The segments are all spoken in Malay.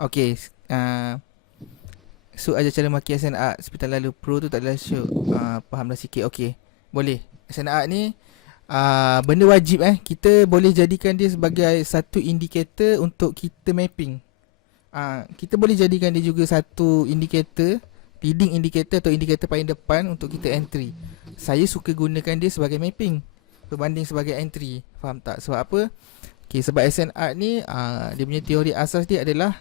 Okay, so ajar cara maki SNR seperti lalu pro tu tak adalah syuk. Fahamlah sikit. Okay, boleh. SNR ni benda wajib kita boleh jadikan dia sebagai satu indikator untuk kita mapping. Kita boleh jadikan dia juga satu indikator, leading indicator atau indikator paling depan untuk kita entry. Saya suka gunakan dia sebagai mapping berbanding sebagai entry. Faham tak? Sebab apa? Okay, sebab SNR ni dia punya teori asas dia adalah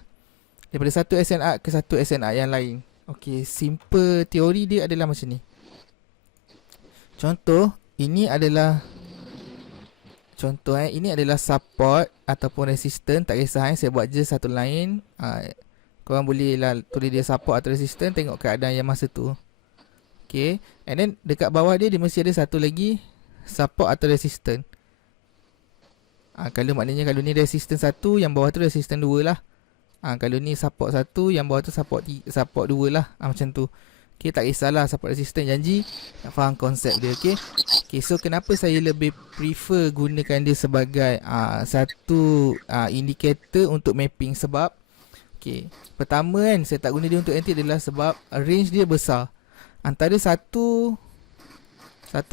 daripada satu SNR ke satu SNR yang lain. Okay, simple teori dia adalah macam ni. Contoh, ini adalah ini adalah support ataupun resistance. Tak kisah saya buat je satu line. Korang boleh lah tulis dia support atau resistance, tengok keadaan yang masa tu. Okay, and then dekat bawah dia mesti ada satu lagi support atau resistance. Kalau maknanya kalau ni resistance 1, yang bawah tu resistance 2 lah. Kalau ni support 1, yang bawah tu support 2 lah. Macam tu. Okay, tak kisahlah support resistance, janji nak faham konsep dia. Okay, so kenapa saya lebih prefer gunakan dia sebagai satu indikator untuk mapping? Sebab okay, pertama kan saya tak guna dia untuk entry adalah sebab range dia besar. Antara satu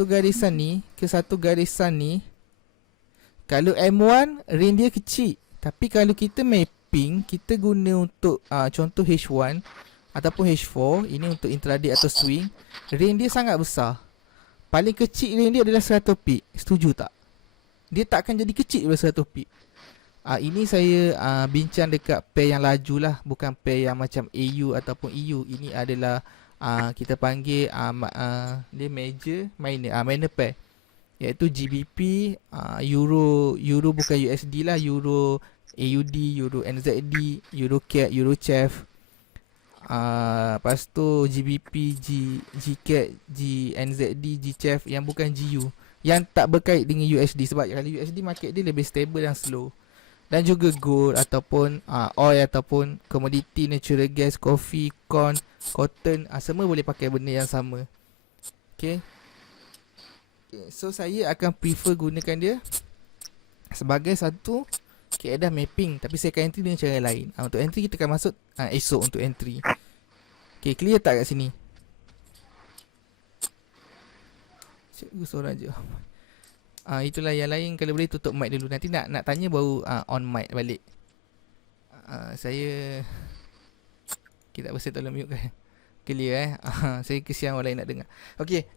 garisan ni ke satu garisan ni, kalau M1 range dia kecil. Tapi kalau kita mapping, kita guna untuk contoh H1 ataupun H4, ini untuk intraday atau swing, range dia sangat besar. Paling kecil range dia adalah 100 pip. Setuju tak? Dia tak akan jadi kecil daripada 100 pip. Ini saya bincang dekat pair yang laju lah, bukan pair yang macam AU ataupun EU. Ini adalah kita panggil dia major minor pair, iaitu GBP, Euro bukan USD lah, Euro AUD, Euro NZD, Euro CAD, Euro CHF. Lepas tu GBP, GCAD, GNZD, GCHF yang bukan GU, yang tak berkait dengan USD. Sebab kalau USD market dia lebih stable dan slow. Dan juga gold ataupun oil ataupun komoditi, natural gas, coffee, corn, cotton, semua boleh pakai benda yang sama. Okay, so saya akan prefer gunakan dia sebagai satu kaedah mapping. Tapi saya akan entry dengan cara lain. Untuk entry kita akan masuk esok untuk entry. Okay, clear tak kat sini? Cikgu seorang je. Itulah yang lain. Kalau boleh tutup mic dulu. Nanti nak tanya baru on mic balik. Saya kita tak tolong mute kan. Clear saya kesian orang lain nak dengar. Okay.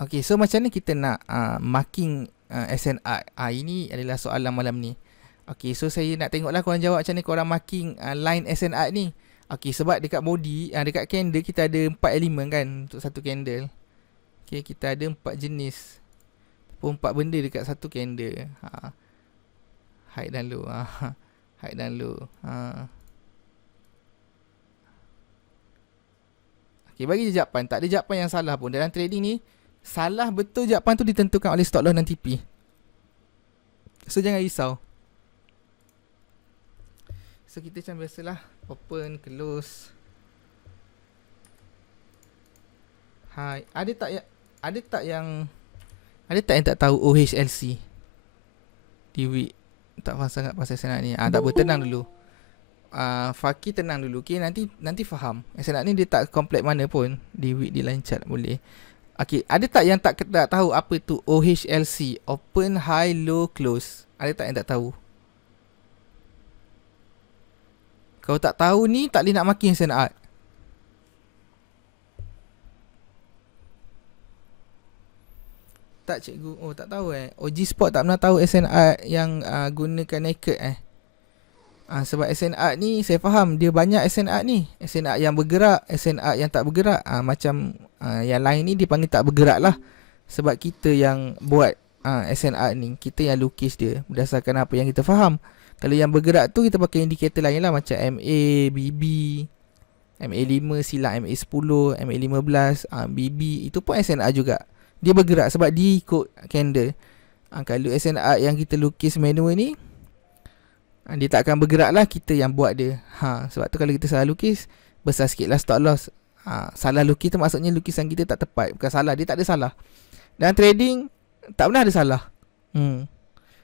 Okay, so macam mana kita nak marking SNR? Ini adalah soalan malam ni. Okay, so saya nak tengoklah korang jawab macam mana korang marking line SNR ni. Okay, sebab dekat body, dekat candle kita ada 4 elemen kan untuk satu candle. Okay, kita ada 4 jenis ataupun 4 benda dekat satu candle. High dan low. High dan low. Okay, bagi je jawapan. Tak ada jawapan yang salah pun. Dalam trading ni, salah betul jawapan tu ditentukan oleh stop loss dan TP. So jangan risau. So kita macam biasalah, open, close, high. Ada tak yang tak tahu OHLC di week? Tak faham sangat pasal SNR ni. Tak apa, tenang dulu. Fakir tenang dulu. Okay, nanti faham. SNR ni dia tak komplek mana pun. Di week di line chart boleh. Okay, ada tak yang tak tahu apa tu OHLC? Open, high, low, close. Ada tak yang tak tahu? Kalau tak tahu ni, tak boleh nak marking SNR. Tak cikgu. Oh, tak tahu OG Sport tak pernah tahu SNR yang gunakan naked sebab SNR ni saya faham dia banyak SNR ni. SNR yang bergerak, SNR yang tak bergerak. Macam yang lain ni dia panggil tak bergerak lah. Sebab kita yang buat SNR ni, kita yang lukis dia berdasarkan apa yang kita faham. Kalau yang bergerak tu kita pakai indikator lain lah, macam MA, BB, MA5 silang MA10, MA15, BB. Itu pun SNR juga. Dia bergerak sebab dia ikut candle. Kalau SNR yang kita lukis manual ni, dia tak akan bergerak lah, kita yang buat dia. Sebab tu kalau kita salah lukis, besar sikit lah stop loss. Salah lukis tu maksudnya lukisan kita tak tepat. Bukan salah, dia tak ada salah. Dan trading tak pernah ada salah.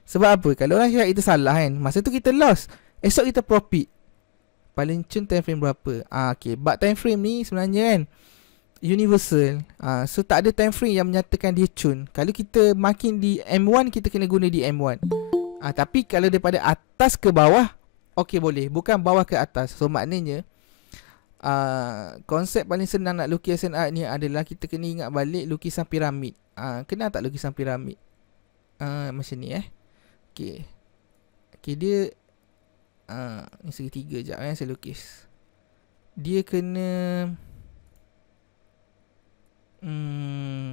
Sebab apa? Kalau orang cakap itu salah kan, masa tu kita loss. Esok kita profit. Paling cun time frame berapa? Okay. But time frame ni sebenarnya kan universal. So tak ada time frame yang menyatakan dia cun. Kalau kita makin di M1, kita kena guna di M1. Tapi kalau daripada atas ke bawah, okay boleh. Bukan bawah ke atas. So maknanya konsep paling senang nak lukis SNR ni adalah kita kena ingat balik lukisan piramid. Kenal tak lukisan piramid? Macam ni Okay. Okay, dia ni segitiga sekejap saya lukis. Dia kena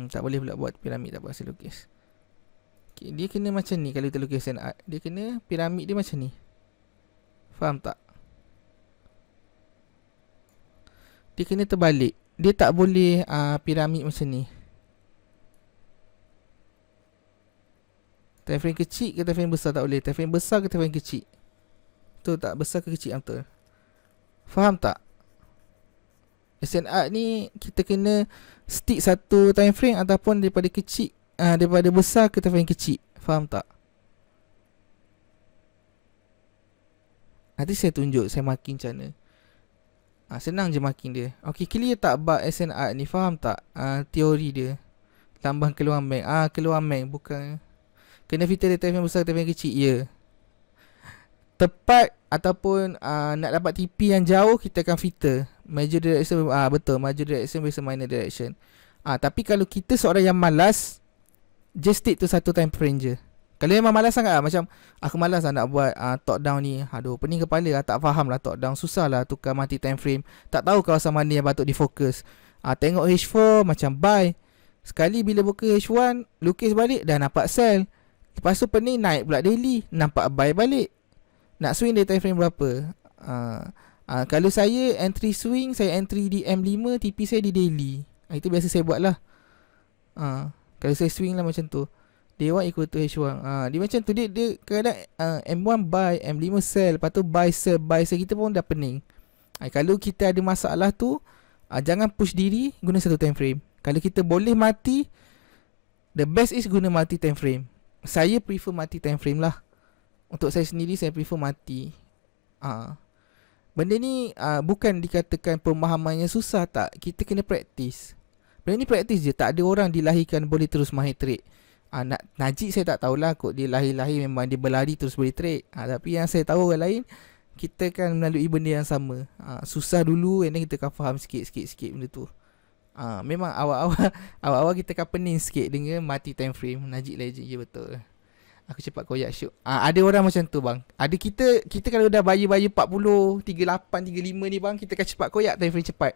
tak boleh pula buat piramid, tak apa saya lukis. Okay, dia kena macam ni kalau kita lukis SNR. Dia kena piramid dia macam ni. Faham tak? Dia kena terbalik. Dia tak boleh piramid macam ni. Time frame kecil ke time frame besar tak boleh. Time frame besar ke time frame kecil. Betul tak? Besar ke kecil? Betul. Faham tak? SNR ni kita kena stick satu time frame ataupun daripada kecil, daripada besar ke time frame kecil. Faham tak? Nanti saya tunjuk saya marking macam mana. Senang je marking dia. Okay, clear tak bab SNR ni? Faham tak teori dia? Lambang keluar bank. Keluar bank bukan. Kena filter dari time frame besar ke time frame kecil. Ya. Tepat ataupun nak dapat TP yang jauh, kita akan filter major direction. Betul, major direction versus minor direction. Tapi kalau kita seorang yang malas, just stick to satu time frame je. Kalau memang malas sangat macam aku malas nak buat top down ni, aduh pening kepala tak faham lah top down, susah lah tukar mati time frame, tak tahu kawasan mana yang patut difokus. Tengok H4 macam buy, sekali bila buka H1 lukis balik dah nampak sell. Lepas tu pening naik pula daily, nampak buy balik. Nak swing dari time frame berapa? Kalau saya entry swing, saya entry di M5, TP saya di daily. Itu biasa saya buat lah. Kalau saya swing lah macam tu, Day 1 equal to H1. Dia macam tu. Dia kadang M1 buy, M5 sell, lepas tu buy sell kita pun dah pening. Kalau kita ada masalah tu, jangan push diri, guna satu time frame. Kalau kita boleh mati, the best is guna multi time frame. Saya prefer mati time frame lah. Untuk saya sendiri, saya prefer mati. Benda ni bukan dikatakan pemahamannya susah, tak. Kita kena praktis. Benda ni praktis je. Tak ada orang dilahirkan boleh terus mahir trade. Najib saya tak tahulah kot, dia lahir-lahir memang dia berlari terus boleh trade. Tapi yang saya tahu orang lain, kita kan melalui benda yang sama. Susah dulu, and then kita akan faham sikit benda tu. Memang awal-awal kita akan pening sikit dengan mati time frame. Najib legend je, betul. Aku cepat koyak shoot. Ada orang macam tu bang. Ada kita kalau dah bayi-bayi 40, 38, 35 ni bang, kita akan cepat koyak time frame cepat.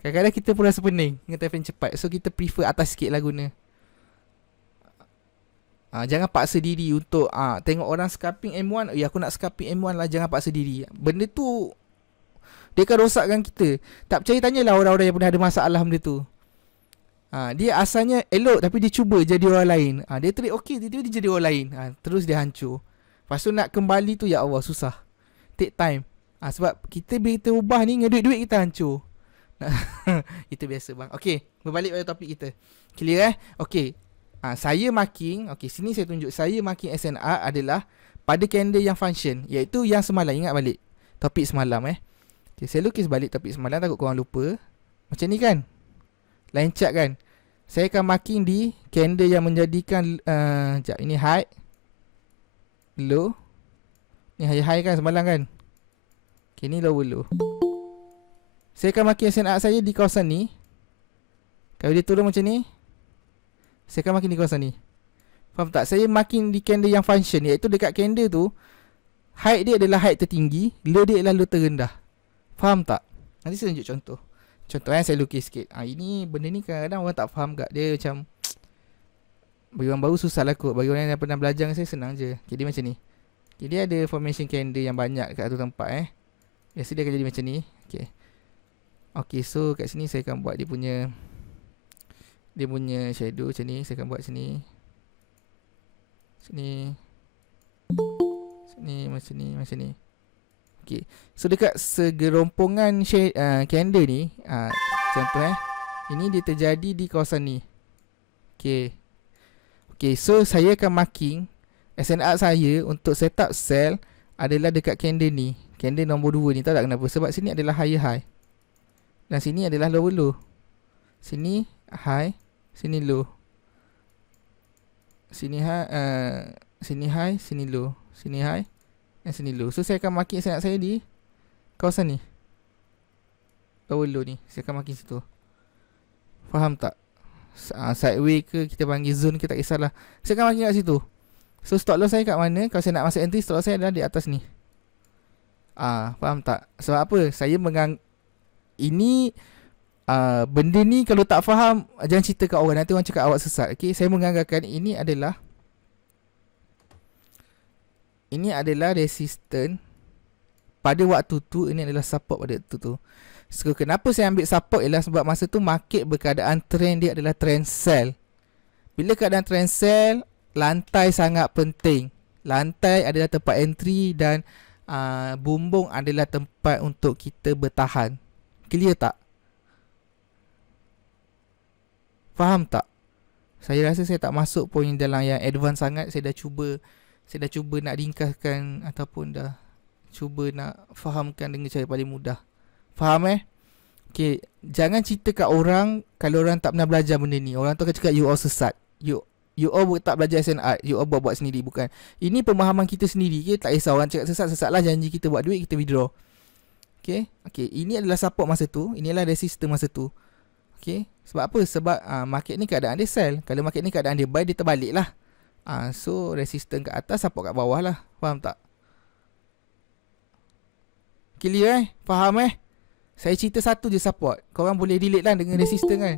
Kadang-kadang kita pun rasa pening dengan time frame cepat. So kita prefer atas sikit lah guna. Jangan paksa diri untuk tengok orang scalping M1, aku nak scalping M1 lah. Jangan paksa diri. Benda tu dia akan rosakkan kita. Tak percaya, tanyalah orang-orang yang pernah ada masalah benda tu. Dia asalnya elok tapi dia cuba jadi orang lain. Dia trade okey, tiba-tiba dia jadi orang lain. Terus dia hancur. Lepas tu nak kembali tu, ya Allah, susah. Take time. Sebab kita bila kita ubah ni, dengan duit-duit kita hancur. Itu biasa bang. Okey, berbalik pada topik kita. Clear Okey. Saya marking, okey, sini saya tunjuk saya marking SNR adalah pada candle yang function, iaitu yang semalam. Ingat balik topik semalam Okay, saya lukis balik topik semalam, takut korang lupa. Macam ni kan, line chart kan. Saya akan marking di candle yang menjadikan sekejap, ini high, low. Ni high kan semalam kan. Okay, ni low. Saya akan marking SNR saya di kawasan ni. Kalau dia turun macam ni, saya akan marking di kawasan ni. Faham tak? Saya marking di candle yang function, iaitu dekat candle tu height dia adalah height tertinggi, low dia adalah low terendah. Faham tak? Nanti saya tunjuk contoh. Contoh saya lukis sikit. Ini benda ni kadang-kadang orang tak faham kat. Dia macam, bagi orang baru susah lah kot. Bagi orang yang pernah belajar dengan saya, senang je. Jadi macam ni. Jadi ada formation candle yang banyak kat satu tempat Biasa dia akan jadi macam ni. Okay, so kat sini saya akan buat dia punya shadow macam ni. Saya akan buat sini. Sini macam ni. Okay, so dekat segerompongan candle ni, contoh ini dia terjadi di kawasan ni. Okay, so saya akan marking SNR saya untuk setup sell adalah dekat candle ni. Candle nombor 2 ni, tahu tak kenapa? Sebab sini adalah higher high dan sini adalah lower low. Sini high, sini low. Sini high, sini low. Sini high dan sini low. So saya akan marking SNR saya di kawasan ni, lower low ni. Saya akan marking situ. Faham tak? Sideway ke kita panggil zone ke, tak kisahlah. Saya akan marking kat situ. So stop loss saya kat mana? Kalau saya nak masuk entry, stop loss saya adalah di atas ni. Faham tak? Sebab apa? Saya ini benda ni kalau tak faham, jangan cerita kat orang, nanti orang cakap awak sesat. Okay? Saya menganggarkan ini adalah resistance pada waktu tu, ini adalah support pada waktu tu. So kenapa saya ambil support ialah sebab masa tu market berkeadaan trend dia adalah trend sell. Bila keadaan trend sell, lantai sangat penting. Lantai adalah tempat entry dan bumbung adalah tempat untuk kita bertahan. Clear tak? Faham tak? Saya rasa saya tak masuk poin dalam yang advance sangat. Saya dah cuba nak ringkaskan ataupun dah cuba nak fahamkan dengan cara paling mudah. Faham Okay, jangan cerita kat orang kalau orang tak pernah belajar benda ni. Orang tu akan cakap you all sesat. You all tak belajar SNR. You all buat sendiri. Bukan. Ini pemahaman kita sendiri. Okay? Tak kisah orang cakap sesat lah. Janji kita buat duit, kita withdraw. Okay, ini adalah support masa tu. Ini adalah resistance masa tu. Okay, sebab apa? Sebab market ni keadaan dia sell. Kalau market ni keadaan dia buy, dia terbalik lah. So resistance kat atas, support kat bawah lah. Faham tak? Clear Faham Saya cerita satu je support. Korang boleh relate lah dengan resistance kan.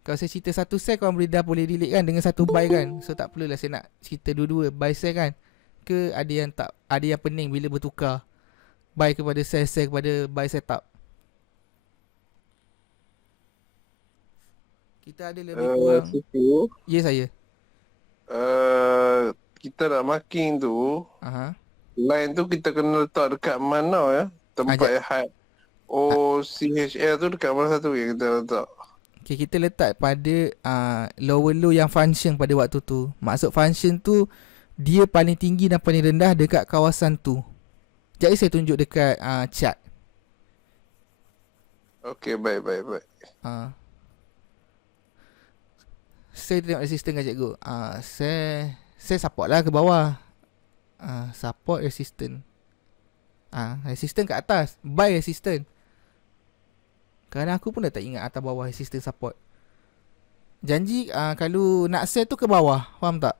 Kalau saya cerita satu sell, korang boleh relate kan dengan satu buy kan. So tak perlulah saya nak cerita dua-dua buy sell kan. Ke ada yang tak, ada yang pening bila bertukar buy kepada sell kepada buy setup. Kita ada lebih kurang Ya saya kita nak marking tu, line tu kita kena letak dekat mana tempat yang high OCHL tu dekat mana satu yang kita letak? Okay, kita letak pada lower low yang function pada waktu tu. Maksud function tu dia paling tinggi dan paling rendah dekat kawasan tu. Jadi saya tunjuk dekat chart. Okay, baik. Saya tengok resistance kan cikgu. Saya support lah ke bawah. Support resistance. Resistance kat atas. Buy resistance. Kerana aku pun dah tak ingat atas bawah resistance support. Janji kalau nak sell tu ke bawah. Faham tak?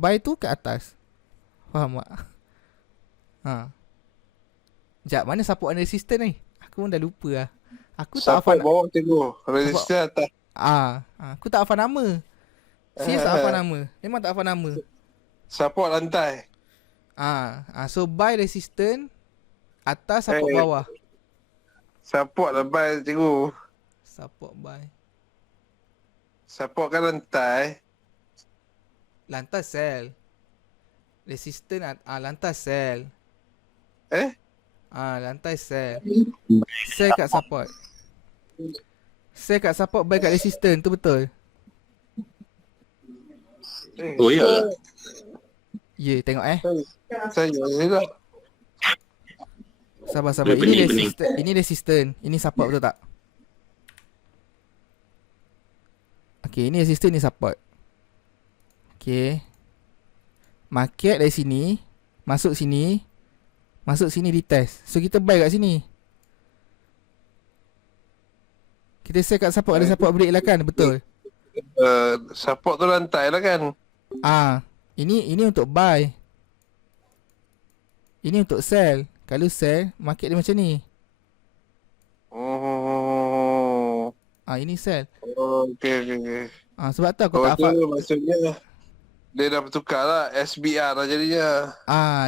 Buy tu ke atas. Faham tak? Sekejap, mana support dan resistance ni? Aku pun dah lupa lah. Aku tak hafal bawah tengok. Resistance atas. Aku tak hafal nama. Serius tak hafal nama. Memang tak hafal nama. Support lantai. So buy resistance atas, support bawah. Support lah buy cikgu. Support buy. Support kan lantai. Lantai sell. Resistance lantai sell. Lantai sell. Sell kat support. Sell kat support, buy kat resistance. Tu betul. Oh ya. Ya, tengok Saya juga. Sabar. Pening. Ini resistance. Ini support, betul tak? Okay, ini resistance, ini support. Okay. Market dari sini masuk sini retest. So kita buy kat sini. Kita sell kat support, ada support break lah kan, betul? Support tu lantai lah kan. Ini untuk buy. Ini untuk sell. Kalau sell, market dia macam ni. Ini sell. Okay. Sebab tu aku tak hafal. Maksudnya dia dah bertukar lah, SBR lah jadinya.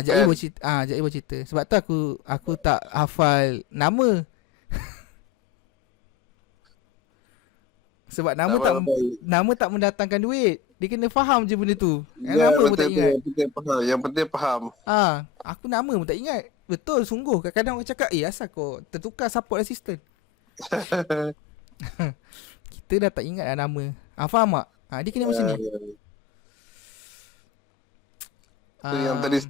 Sekejap boleh cerita. Sebab tu aku tak hafal nama. Sebab nama tak mendatangkan duit. Dia kena faham je benda tu. Nama pun tak ingat. Yang penting faham. Aku nama pun tak ingat. Betul sungguh. Kadang-kadang orang cakap, asal kau tertukar support resistance. Kita dah tak ingat lah nama. Faham tak? Dia kena macam ni. Tu yang tadi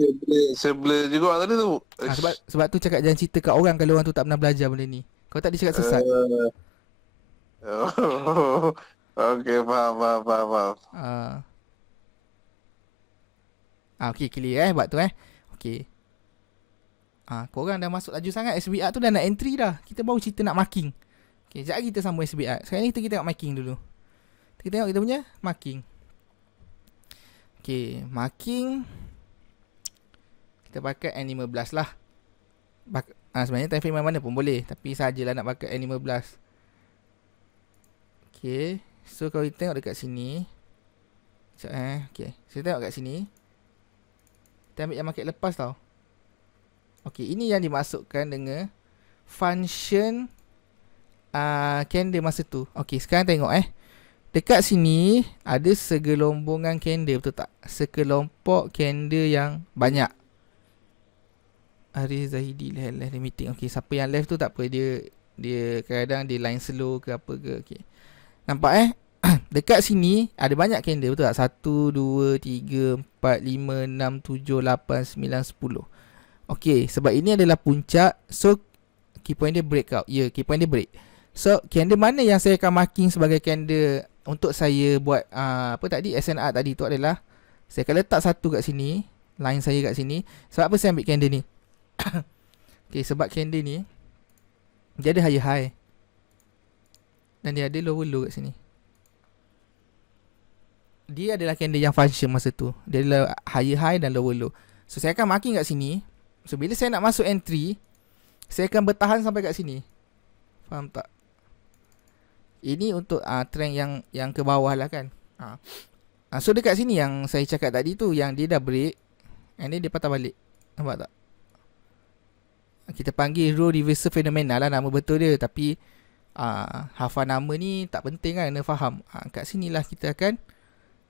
saya blur juga tadi tu. Sebab tu cakap jangan cerita kat orang kalau orang tu tak pernah belajar benda ni. Kau tak cakap sesat. Okey, faham. Ah, okey, clear buat tu Okey. Korang dah masuk laju sangat. SBR tu dah nak entry dah. Kita baru cerita nak marking. Okey, sekejap kita sambung SBR. Sekarang ni kita tengok marking dulu. Kita tengok kita punya marking. Okey, marking kita pakai N15 lah. Sebenarnya time frame mana pun boleh, tapi sajalah nak pakai N15. Okay, so kalau kita tengok dekat sini, okay, saya tengok kat sini. Kita ambil yang market lepas tau. Okay, ini yang dimasukkan dengan function candle masa tu. Okay, sekarang tengok dekat sini ada segelombongan candle, betul tak? Sekelompok candle yang banyak. Ari Zahidi left meeting. Okay, siapa yang left tu tak apa, dia kadang-kadang dia line slow ke apa ke. Okay, nampak dekat sini ada banyak candle, betul tak? 1, 2, 3, 4, 5, 6, 7, 8, 9, 10. Okay, sebab ini adalah puncak. So key point dia break out. Ya, key point dia break. So candle mana yang saya akan marking sebagai candle untuk saya buat apa tadi, SNR tadi tu adalah saya akan letak satu kat sini, line saya kat sini. Sebab apa saya ambil candle ni? Okay, sebab candle ni dia ada higher high dan dia ada lower low kat sini. Dia adalah candle yang function masa tu. Dia adalah higher high dan lower low. So saya akan marking kat sini. So bila saya nak masuk entry, saya akan bertahan sampai kat sini. Faham tak? Ini untuk trend yang ke bawah lah kan. So dekat sini yang saya cakap tadi tu, yang dia dah break and then dia patah balik. Nampak tak? Kita panggil row reversal phenomena lah nama betul dia. Tapi hafal nama ni tak penting kan, kena faham. Kat sinilah kita akan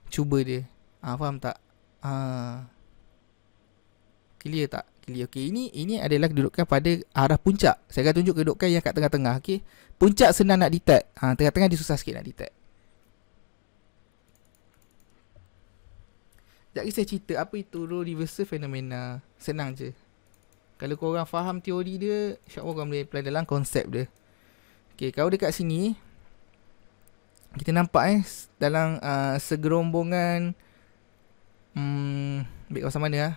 cuba dia. Faham tak? Clear tak? Clear. Okay, ini adalah kedudukan pada arah puncak. Saya akan tunjuk kedudukan yang kat tengah-tengah. Okay, puncak senang nak detect. Tengah-tengah dia susah sikit nak detect. Sekejap lagi saya cerita apa itu row reversal phenomena. Senang je. Kalau korang faham teori dia, insyaAllah korang boleh apply dalam konsep dia. Okay, kalau dekat sini kita nampak dalam segerombongan ambil kawasan mana lah.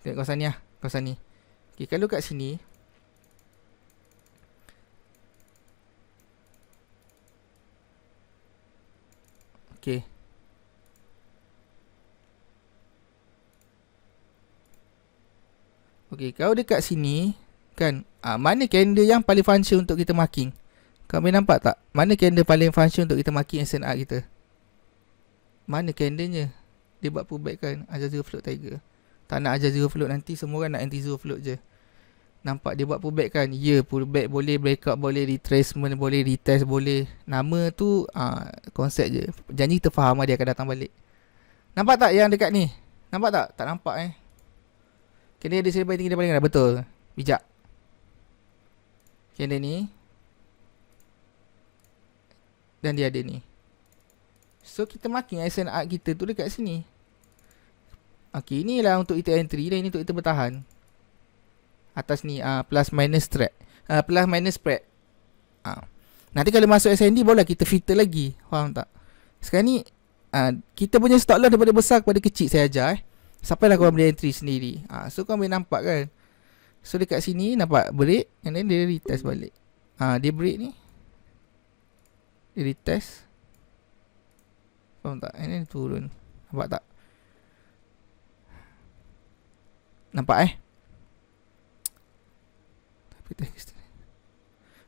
Tengok kawasan ni lah, kawasan ni. Okay, kalau kat sini okay, okay, kalau dekat sini kan, mana candle yang paling function untuk kita marking? Kau boleh nampak tak? Mana candle paling function untuk kita marking SNR kita? Mana candlenya? Dia buat pullback kan, Ajar Zero Float Tiger. Tak nak Ajar Zero Float, nanti semua orang nak anti Zero Float je. Nampak dia buat pullback kan? Ya, pullback boleh, breakout boleh, retracement boleh, retest boleh. Nama tu konsep je. Janji kita faham dia akan datang balik. Nampak tak yang dekat ni? Nampak tak? Tak nampak Candle ada selebar tinggi daripada rendah. Betul. Bijak. Candle ni. Dan dia ada ni. So kita marking SNR kita tu dekat sini. Okay, inilah untuk kita entry dan ini untuk kita bertahan. Atas ni plus minus spread. Plus minus spread. Nanti kalau masuk SND barulah kita filter lagi. Faham tak? Sekarang ni kita punya stop loss daripada besar kepada kecil saya ajar sampailah korang boleh entry sendiri. So korang boleh nampak kan. So dekat sini nampak break and then dia retest balik. Dia break ni. Dia retest. Faham tak? And then dia turun. Nampak tak? Nampak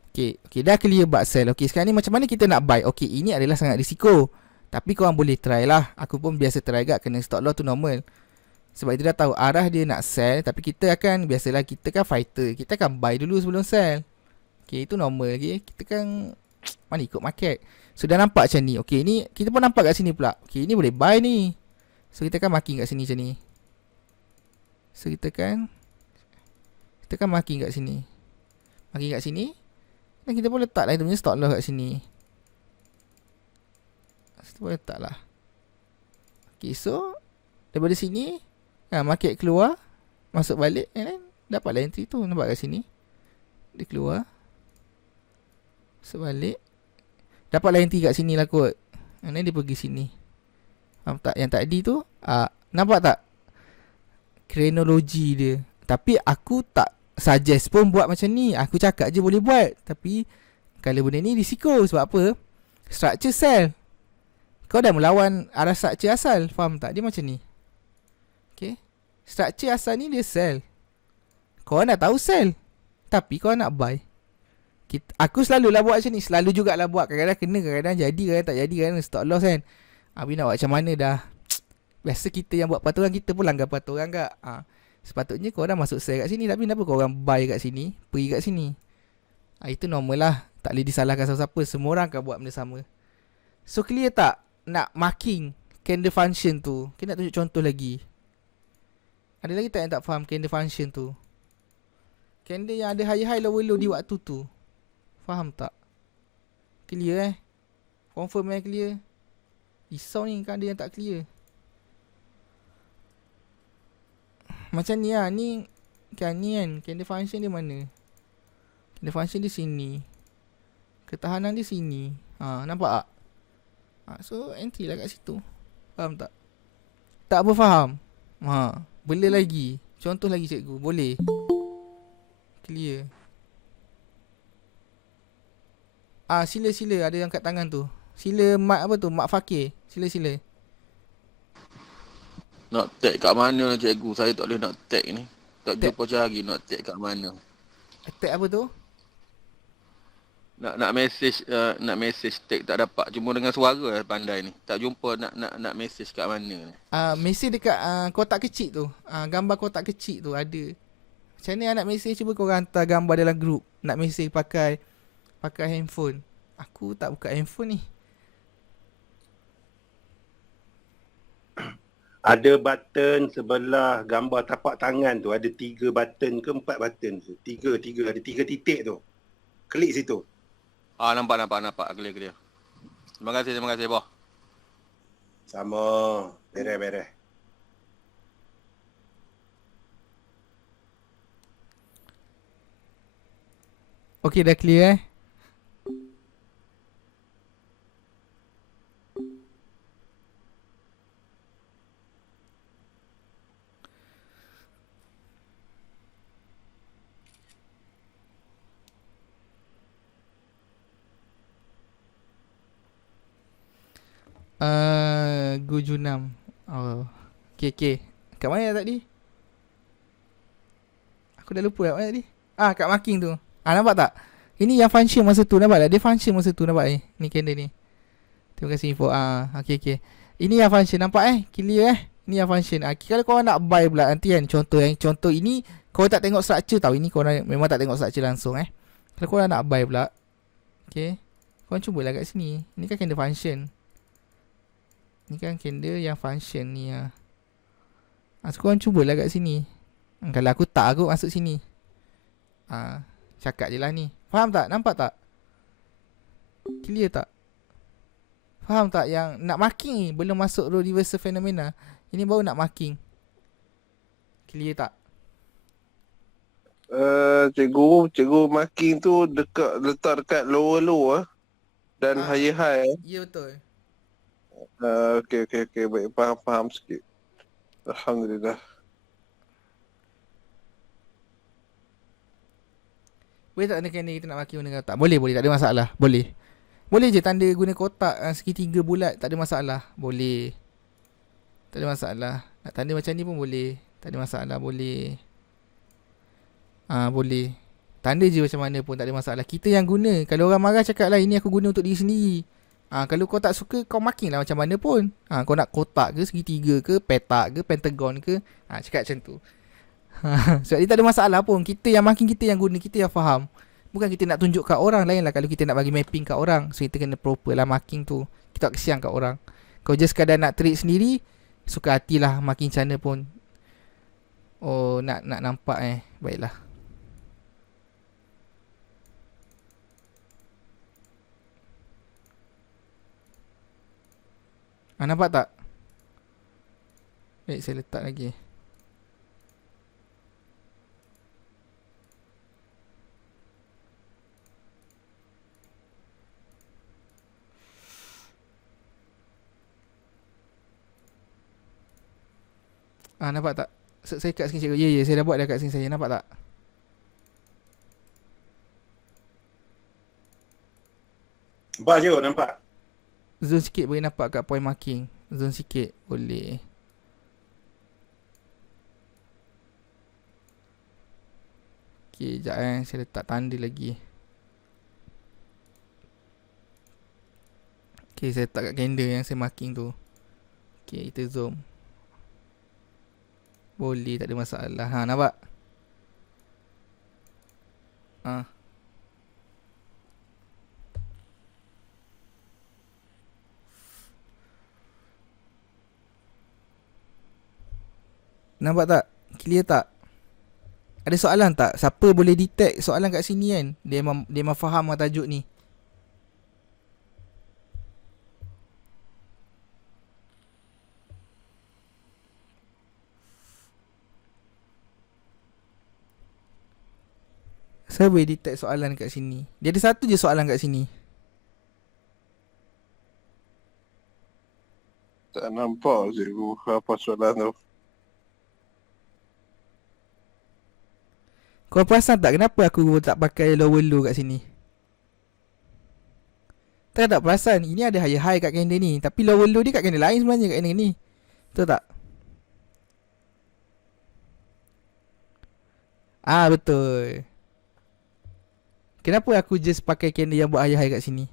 Okay, dah clear buy sell. Okay, sekarang ni macam mana kita nak buy? Okay, ini adalah sangat risiko. Tapi korang boleh try lah. Aku pun biasa try agak kena stop loss tu normal. Sebab kita dah tahu arah dia nak sell. Tapi kita akan, biasalah kita kan fighter. Kita akan buy dulu sebelum sell. Okay, itu normal. Okay, kita kan mana ikut market. So dah nampak macam ni. Okay, ni kita pun nampak kat sini pula. Okay, ni boleh buy ni. So kita kan marking kat sini macam ni. So kita kan marking kat sini. Marking kat sini. Dan kita pun letak lah itu punya stop loss kat sini. Kita pun letak lah. Okay, so daripada sini Market keluar, masuk balik, kan? Dapatlah entry tu. Nampak kat sini. Dia keluar, masuk balik, dapatlah entry kat sini lah kot. And then dia pergi sini. Faham tak? Yang tadi tu, nampak tak kronologi dia? Tapi aku tak suggest pun buat macam ni. Aku cakap je boleh buat. Tapi kalau benda ni risiko. Sebab apa? Structure sel. Kau dah melawan arah structure asal. Faham tak? Dia macam ni. Okay. Structure asal ni dia sel. Kau nak tahu sel, tapi kau nak buy. Aku selalulah buat macam ni. Selalu jugalah buat. Kadang-kadang kena, kadang-kadang jadi, kadang-kadang tak jadi, kadang stop loss kan. Habis nak buat macam mana dah. Biasa kita yang buat peraturan, kita pun langgar peraturan kak. Sepatutnya kau dah masuk sell kat sini, tapi kenapa kau orang buy kat sini, pergi kat sini? Itu normal lah. Tak boleh disalahkan siapa-siapa. Semua orang akan buat benda sama. So clear tak? Nak marking candle function tu. Kita nak tunjuk contoh lagi. Ada lagi tak yang tak faham candle function tu? Candle yang ada high-high low-low di waktu tu. Faham tak? Clear Confirm clear. Risau ni kan ada yang tak clear. Macam ni lah. Ni kan candle function dia mana? Candle function dia sini. Ketahanan dia sini. Nampak tak? So entry lah kat situ. Faham tak? Tak apa faham? Bela lagi. Contoh lagi cikgu. Boleh? Clear. Sila ada yang kat tangan tu. Sila mat apa tu? Mat fakir. Sila. Nak tag kat mana cikgu? Saya tak boleh nak tag ni. Tak jumpa cari nak tag kat mana. Tag apa tu? Nak message tag tak dapat. Cuma dengan suara pandai ni. Tak jumpa nak message kat mana ni. Message dekat kotak kecil tu. Gambar kotak kecil tu ada. Macam ni nak message, cuba korang hantar gambar dalam group. Nak message pakai handphone. Aku tak buka handphone ni. Ada button sebelah gambar tapak tangan tu. Ada 3 button ke 4 button tu. 3. Ada 3 titik tu. Klik situ. Nampak. Clear. Terima kasih, boh. Sama. Beres. Okey, dah clear Gujunam. Okay. Kat mana tadi? Aku dah lupa kat mana tadi. Kat marking tu. Nampak tak? Ini yang function masa tu. Nampak tak? Dia function masa tu. Nampak ni? Ni candle ni. Terima kasih info. Okay. Ini yang function. Nampak Clear Ini yang function. Kalau korang nak buy pula nanti kan. Contoh ini. Korang tak tengok structure tau. Ini korang memang tak tengok structure langsung Kalau korang nak buy pula. Okay. Korang cubalah kat sini. Ini kan candle function. Ni kan candle yang function ni so korang cubalah kat sini. Kalau aku tak, aku masuk sini. Cakap je lah ni. Faham tak? Nampak tak? Clear tak? Faham tak yang nak marking ni? Belum masuk row reversal phenomena. Ini baru nak marking. Clear tak? Cikgu marking tu letak dekat lower dan high. Ya betul. Okay. Baik, faham sikit. Alhamdulillah. Boleh tak tanda candle kita nak marking guna kotak? Boleh, tak ada masalah. Boleh je tanda guna kotak segitiga bulat, tak ada masalah. Boleh. Tak ada masalah. Nak tanda macam ni pun boleh. Tak ada masalah, boleh. Boleh. Tanda je macam mana pun tak ada masalah. Kita yang guna. Kalau orang marah cakap lah, ini aku guna untuk diri sendiri. Kalau kau tak suka, kau marking lah macam mana pun. Kau nak kotak ke, segitiga ke, petak ke, pentagon ke. Cakap macam tu. Sebab dia tak ada masalah pun. Kita yang marking, kita yang guna, kita yang faham. Bukan kita nak tunjuk kat orang lain lah. Kalau kita nak bagi mapping kat orang, so kita kena proper lah marking tu. Kita tak kesian kat orang. Kau just sekadar nak trade sendiri, suka hatilah marking macam mana pun. Nak nampak baiklah. Nampak tak? Baik, saya letak lagi. Nampak tak? Saya kat screen cikgu. Ya, saya dah buat dah kat screen saya. Nampak tak? Nampak je, nampak. Zoom sikit boleh nampak kat point marking. Zoom sikit boleh. Okay, sekejap saya letak tanda lagi. Okay, saya letak kat kalender yang saya marking tu. Okay, kita zoom. Boleh, tak ada masalah. Nampak? Nampak tak? Clear tak? Ada soalan tak? Siapa boleh detect soalan kat sini kan? Dia memang faham dengan tajuk ni. Saya boleh detect soalan kat sini. Dia ada satu je soalan kat sini. Tak nampak cikgu apa soalan tu. Kau perasan tak kenapa aku tak pakai lower low kat sini? Tak perasan. Ini ada higher high kat candle ni. Tapi lower low dia kat candle lain sebenarnya kat candle ni. Betul tak? Betul. Kenapa aku just pakai candle yang buat higher high kat sini?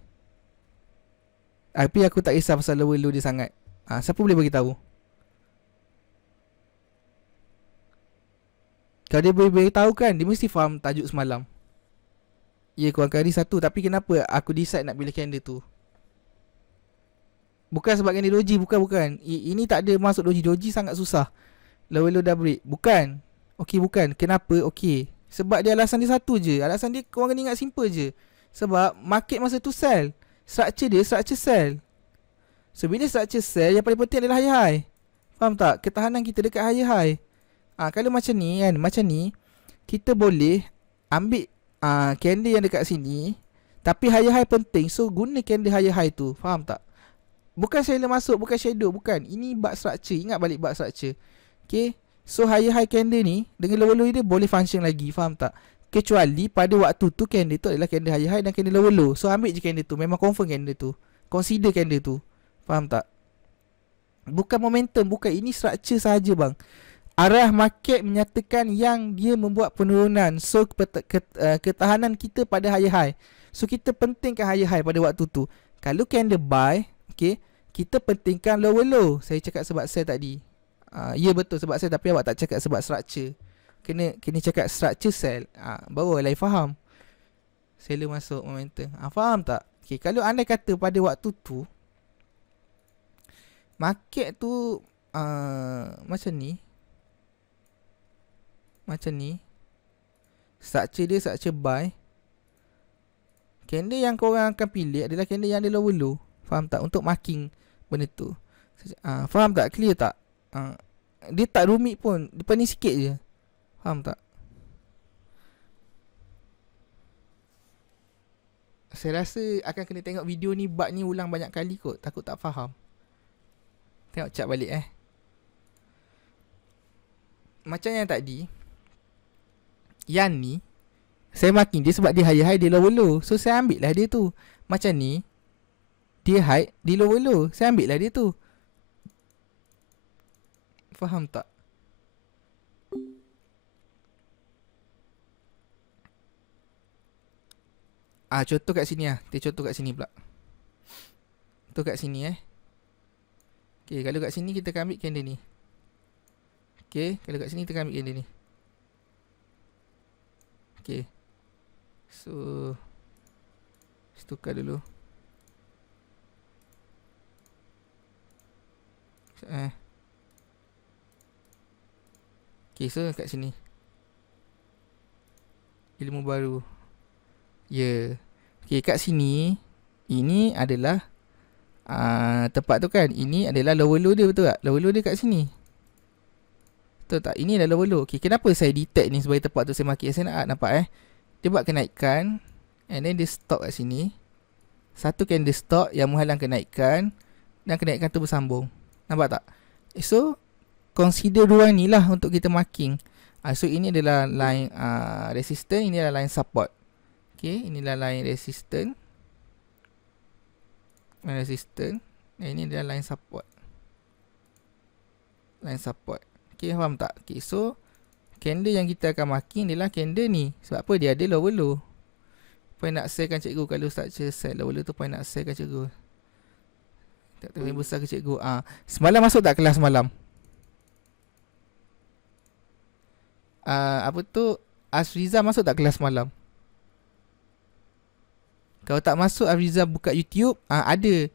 Tapi aku tak kisah pasal lower low dia sangat. Siapa boleh bagi tahu? Kalau dia boleh beritahu kan, dia mesti faham tajuk semalam. Ya, kurang kali satu. Tapi kenapa aku decide nak pilih candle tu? Bukan sebab candle doji. Bukan. Ini tak ada masuk doji. Doji sangat susah. Lower low dah break. Bukan. Okey, bukan. Kenapa? Okey. Sebab dia alasan dia satu je. Alasan dia korang kena ingat simple je. Sebab market masa tu sell. Structure dia, structure sell. So, bila structure sell, yang paling penting adalah high high. Faham tak? Ketahanan kita dekat high high. Kalau macam ni kan, macam ni, kita boleh ambil candle yang dekat sini, tapi high high penting. So guna candle high high tu. Faham tak? Bukan seller masuk, bukan shadow, bukan. Ini bar structure. Ingat balik bar structure. Okay. So high high candle ni dengan lower low dia boleh function lagi. Faham tak? Kecuali pada waktu tu candle tu adalah candle high high dan candle lower low. So ambil je candle tu. Memang confirm candle tu. Consider candle tu. Faham tak? Bukan momentum, bukan. Ini structure sahaja bang. Arah market menyatakan yang dia membuat penurunan. So ketahanan kita pada higher high. So kita pentingkan higher high pada waktu tu. Kalau candle buy, okay, kita pentingkan lower low. Saya cakap sebab sell tadi. Ya betul sebab sell, tapi awak tak cakap sebab structure. Kena cakap structure sell. Baru lain faham. Seller masuk momentum. Faham tak? Okay, kalau anda kata pada waktu tu market tu macam ni. Macam ni. Structure dia structure buy. Candle yang korang akan pilih adalah candle yang ada lower low. Faham tak? Untuk marking benda tu. Faham tak? Clear tak? Dia tak rumit pun. Depan ni sikit je. Faham tak? Saya rasa akan kena tengok video ni, bab ni ulang banyak kali kot. Takut tak faham. Tengok cat balik Macam yang tadi, yang ni saya marking dia sebab dia high high, dia lower low. So saya ambil lah dia tu. Macam ni, dia high, dia lower low. Saya ambil lah dia tu. Faham tak? Contoh kat sini lah. Kita contoh kat sini pula. Contoh kat sini Okay, kalau kat sini kita akan ambil candle ni. Okay, kalau kat sini kita akan ambil candle ni. Okay. So tukar dulu. Okay, so kat sini ilmu baru. Okay, kat sini ini adalah tempat tu kan. Ini adalah lower low dia, betul tak? Lower low dia kat sini. Betul tak? Ini adalah lower low. Okay, kenapa saya detect ni sebagai tempat tu saya mark? Saya nak nampak dia buat kenaikan, and then dia stop kat sini. Satu candle stop yang menghalang kenaikan, dan kenaikan tu bersambung. Nampak tak? So consider dua ni lah untuk kita marking. So ini adalah line resistance, ini adalah line support. Okay, inilah line resistance. Line resistance. Dan ini adalah line support. Line support. Okay, faham tak? Okay, so candle yang kita akan marking adalah candle ni. Sebab apa? Dia ada lower low. Apa yang nak sharekan cikgu kalau structure sell lower low tu? Apa yang nak sharekan cikgu? Tak tahu yang besar ke cikgu. Semalam masuk tak kelas malam? Apa tu? Azriza masuk tak kelas malam? Kalau tak masuk, Azriza buka YouTube. Ada.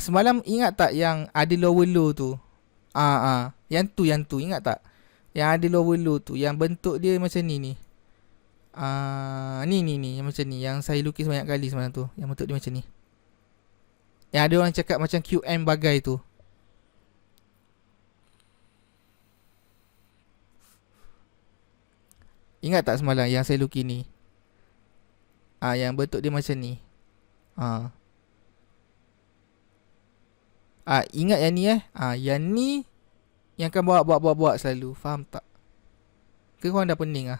Semalam ingat tak yang ada lower low tu? Yang tu. Ingat tak? Yang ada lower low tu. Yang bentuk dia macam ni. Ni. Yang macam ni. Yang saya lukis banyak kali semalam tu. Yang bentuk dia macam ni. Yang ada orang cakap macam QM bagai tu. Ingat tak semalam yang saya lukis ni? Yang bentuk dia macam ni. Ingat yang ni yang ni yang akan buat selalu. Faham tak? Ke korang dah pening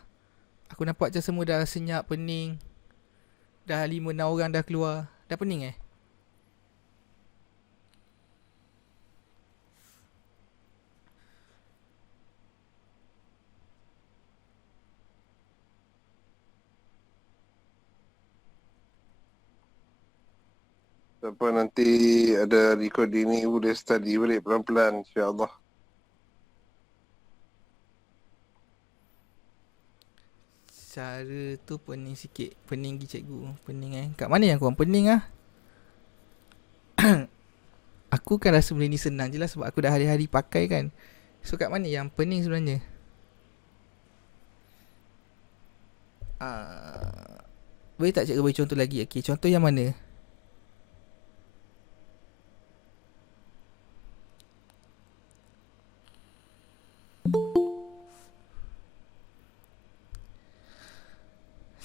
Aku nampak macam semua dah senyap, pening. Dah 5-6 orang dah keluar. Dah pening Siapa nanti ada recording ni boleh study balik pelan-pelan, insya-Allah. Cara tu pening sikit. Pening gi cikgu. Pening Kat mana yang korang pening Aku kan rasa benda ni senang je lah sebab aku dah hari-hari pakai kan. So kat mana yang pening sebenarnya? Boleh tak cikgu bagi contoh lagi? Okay, contoh yang mana?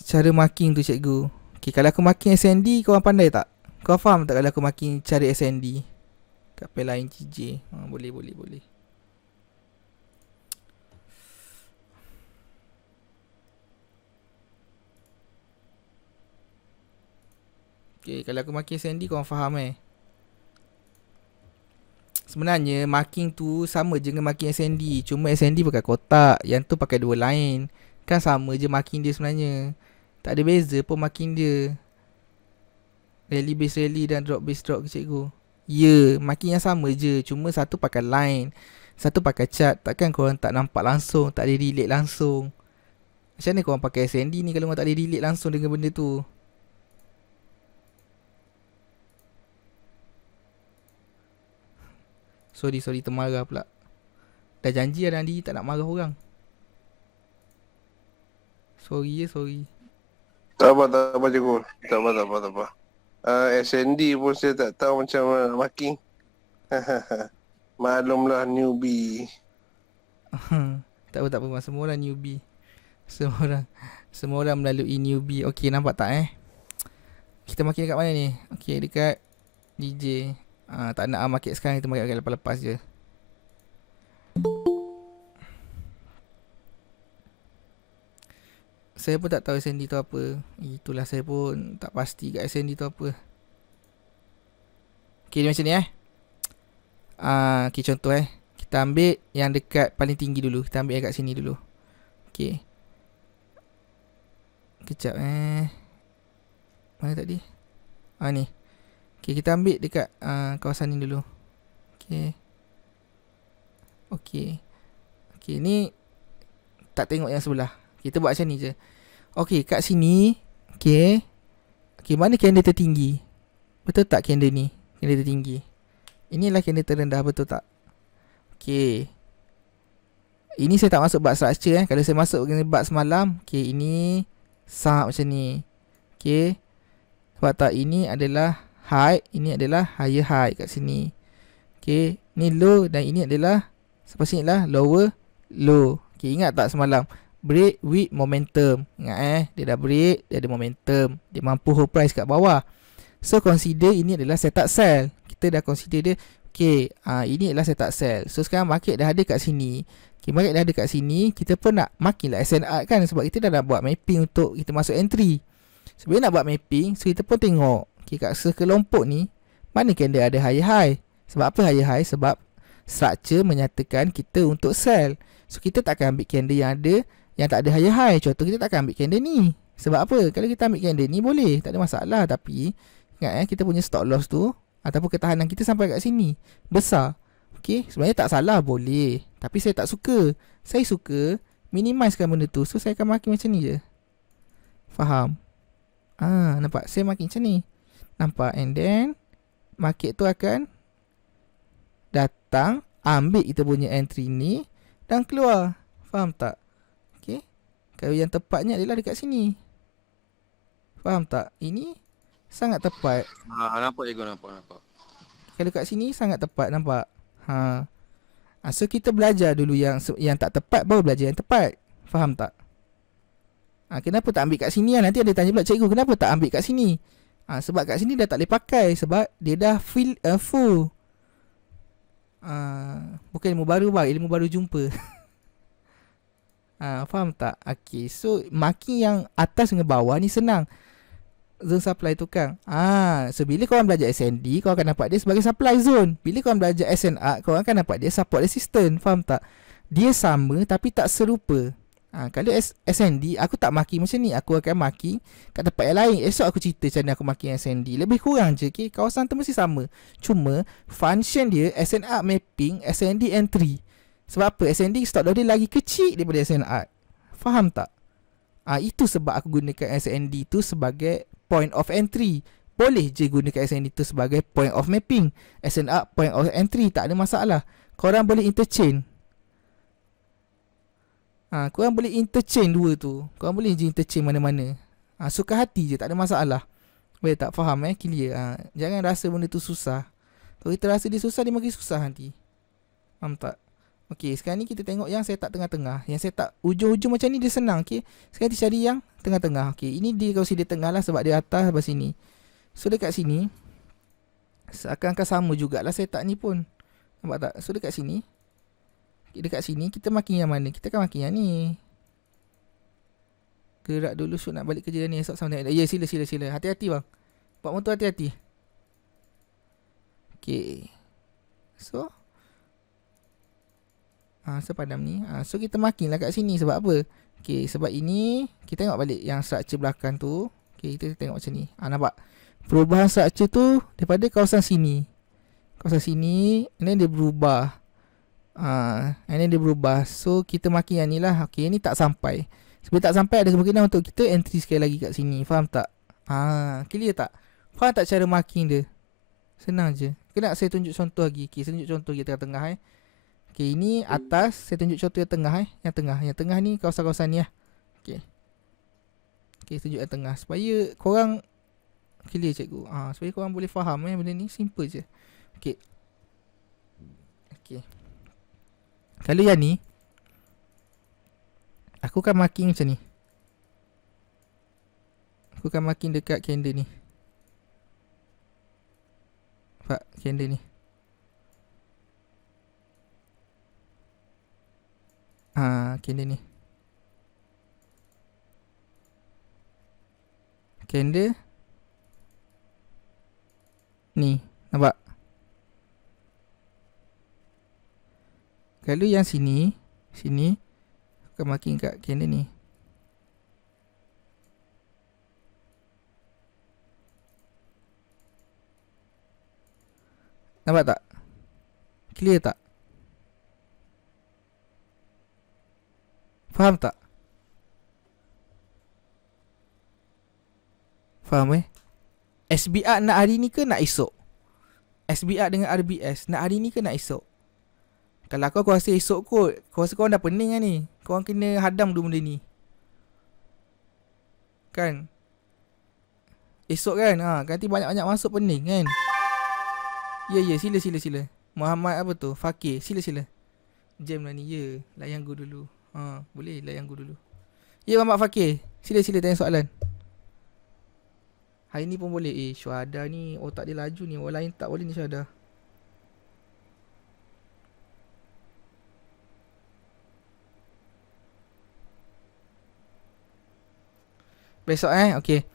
Cara marking tu cikgu. Okay, kalau aku marking SND, korang pandai tak? Kau faham tak kalau aku marking cara SND? Kat line CJ. Boleh. Okay, kalau aku marking SND, korang faham Sebenarnya marking tu sama je dengan marking SND. Cuma SND pakai kotak, yang tu pakai dua line. Kan sama je marking dia sebenarnya. Tak ada beza pun marking dia. Rally base rally dan drop base drop ke cikgu? Ya, marking yang sama je. Cuma satu pakai line, satu pakai chart. Takkan korang tak nampak langsung, tak ada relate langsung. Macam mana korang pakai SND ni kalau korang tak ada relate langsung dengan benda tu? Sorry termarah pula. Dah janji lah Nandi tak nak marah orang. Sorry. Tak apa cikgu. Tak apa. SND pun saya tak tahu macam mana marking. Maklumlah newbie. Tak apa. Semua orang newbie. Semua orang melalui newbie. Okey, nampak tak Kita marking dekat mana ni? Okey, dekat DJ. Tak nak market sekarang, kita market lepas-lepas je. Saya pun tak tahu SND tu apa. Itulah saya pun tak pasti kat SND tu apa. Okay, macam ni okay, contoh kita ambil yang dekat paling tinggi dulu. Kita ambil yang kat sini dulu. Okay. Kejap mana tadi? Ni. Okay, kita ambil dekat kawasan ni dulu. Okay, ni tak tengok yang sebelah. Kita buat macam ni je. Okay, kat sini. Okay, mana candle tertinggi? Betul tak candle ni? Candle tertinggi. Inilah candle terendah, betul tak? Okay. Ini saya tak masuk bab structure Kalau saya masuk dengan bab semalam, okay, ini sahab macam ni. Okay. Sebab tak, ini adalah high, ini adalah higher high kat sini. Okay, ni low dan ini adalah sampai sini lah lower low. Okay, ingat tak semalam? Break with momentum. Ingat dia dah break, dia ada momentum, dia mampu hold price kat bawah. So consider ini adalah setup sell. Kita dah consider dia Okay, ini adalah setup sell. So sekarang market dah ada kat sini. Okay, market dah ada kat sini. Kita pun nak makinlah SNR kan, sebab kita dah nak buat mapping untuk kita masuk entry. Sebenarnya nak buat mapping, so kita pun tengok okay, kat sekelompok ni mana candle ada higher high. Sebab apa higher high? Sebab structure menyatakan kita untuk sell. So kita tak akan ambil candle yang ada yang tak ada higher high. Contoh, kita tak akan ambil candle ni. Sebab apa? Kalau kita ambil candle ni boleh, tak ada masalah. Tapi ingat kita punya stop loss tu ataupun ketahanan kita sampai kat sini besar. Okay, sebenarnya tak salah, boleh. Tapi saya tak suka. Saya suka minimizekan benda tu. So saya akan marking macam ni je. Faham? Nampak? Saya marking macam ni. Nampak? And then market tu akan datang, ambil kita punya entry ni dan keluar. Faham tak? Okay. Kalau yang tepatnya adalah dekat sini. Faham tak? Ini sangat tepat. Nampak je, nampak. Kalau kat sini sangat tepat, nampak? So kita belajar dulu yang tak tepat, baru belajar yang tepat. Faham tak? Kenapa tak ambil kat sini? Nanti ada tanya pula, cikgu kenapa tak ambil kat sini? Sebab kat sini dah tak boleh pakai. Sebab dia dah full. Bukan ilmu baru bang, ilmu baru jumpa. Faham tak? Okay, so marking yang atas dengan bawah ni senang. Zone supply tu kan. So bila korang belajar SND, korang akan nampak dia sebagai supply zone. Bila korang belajar SNR, korang akan nampak dia support resistance. Faham tak? Dia sama tapi tak serupa. Kalau SND, aku tak marking macam ni. Aku akan marking kat tempat yang lain. Esok aku cerita macam mana aku marking SND. Lebih kurang je, okay? Kawasan tu mesti sama. Cuma function dia SNR mapping, SND entry. Sebab apa? SND stop loss dia lagi kecil daripada SNR. Faham tak? Itu sebab aku gunakan SND tu sebagai point of entry. Boleh je gunakan SND tu sebagai point of mapping. SNR point of entry, tak ada masalah. Korang boleh interchange. Korang boleh interchange dua tu. Korang boleh je interchange mana-mana. Suka hati je, tak ada masalah. Boleh tak? Faham clear. Jangan rasa benda tu susah. Kalau kita rasa dia susah, dia makin susah nanti. Faham tak? Okay, sekarang ni kita tengok yang setup tengah-tengah. Yang setup ujung-ujung macam ni dia senang. Okay, sekarang kita cari yang tengah-tengah. Okay, ini dia kongsi dia tengah lah sebab dia atas lepas sini. So dekat sini seakan-akan sama jugalah setup ni pun. Nampak tak? So dekat sini kita marking yang mana? Kita akan marking yang ni. Gerak dulu shoot nak balik kerja ni. Esok sama tengok. Ya, sila. Hati-hati bang. Buat motor hati-hati. Okay. So sepadam ni. So kita marking lah kat sini. Sebab apa? Okay, sebab ini kita tengok balik yang structure belakang tu. Okay, kita tengok macam ni. Nampak? Perubahan structure tu daripada kawasan sini. Kawasan sini, and then dia berubah. So kita marking yang ni lah. Okay, ni tak sampai. Sebab tak sampai, ada kemungkinan untuk kita entry sekali lagi kat sini. Faham tak? Clear tak? Faham tak cara marking dia? Senang je. Kena saya tunjuk contoh lagi. Okay, saya tunjuk contoh kita tengah Okay, ini atas. Saya tunjuk contoh yang tengah Yang tengah ni kawasan-kawasan ni lah. Okay, tunjuk yang tengah supaya korang clear cikgu. Supaya korang boleh faham benda ni simple je. Okay. Kalau yang ni, aku akan marking macam ni. Aku akan marking dekat candle ni. Nampak candle ni. Candle ni. Candle ni. Nampak? Kalau yang sini aku akan marking kat candle ni. Nampak tak? Clear tak? Faham tak? Faham SBR nak hari ni ke nak esok? SBR dengan RBS nak hari ni ke nak esok? Kalau aku rasa esok kot. Kau rasa korang dah pening kan ni? Korang kena hadam dulu benda ni. Kan? Esok kan? Nanti banyak-banyak masuk pening kan? Ya, sila. Muhammad apa tu? Fakir. Sila. Jam lah ni. Ya, layan gua dulu. Boleh layan gua dulu. Ya, Muhammad Fakir. Sila tanya soalan. Hari ni pun boleh. Syuhada ni otak dia laju ni. Orang lain tak boleh ni Syuhada. Besok okey.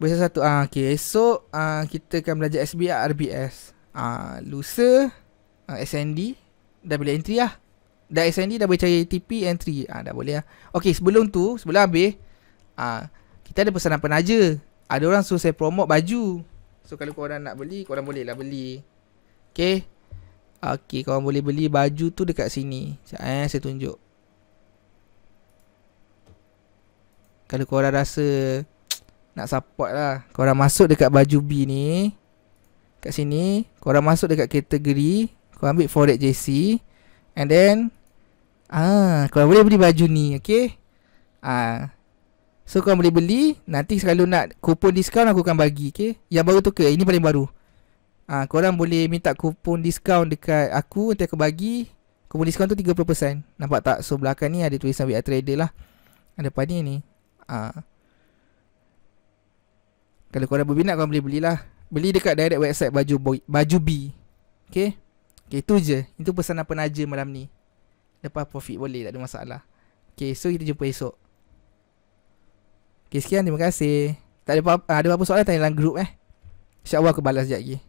Besok satu. Okey, esok kita akan belajar SBR RBS. Lusa SND dah boleh entry lah. Dah SND dah boleh cari TP entry. Dah boleh lah. Okey, sebelum habis kita ada pesanan penaja. Ada orang suruh saya promote baju. So kalau korang nak beli, korang boleh lah beli. Okey. Okey, korang boleh beli baju tu dekat sini. Sekejap saya tunjuk. Kalau korang rasa nak support lah, korang masuk dekat baju B ni. Kat sini, korang masuk dekat kategori, korang ambil Forex JC. And then korang boleh beli baju ni, okay? So korang boleh beli. Nanti kalau nak kupon diskaun aku akan bagi, okay? Yang baru tu ini paling baru. Korang boleh minta kupon diskaun dekat aku, nanti aku bagi. Kupon diskaun tu 30%. Nampak tak? So belakang ni ada tulisan VR Trader lah. Depan ni kalau korang berminat, korang boleh belilah. Beli dekat direct website baju B. Okay, itu je. Itu pesanan penaja malam ni. Lepas profit boleh, tak ada masalah. Okay, so kita jumpa esok. Okay, sekian, terima kasih. Tak ada apa-apa, ada apa-apa soalan tanya dalam group InsyaAllah aku balas sekejap lagi.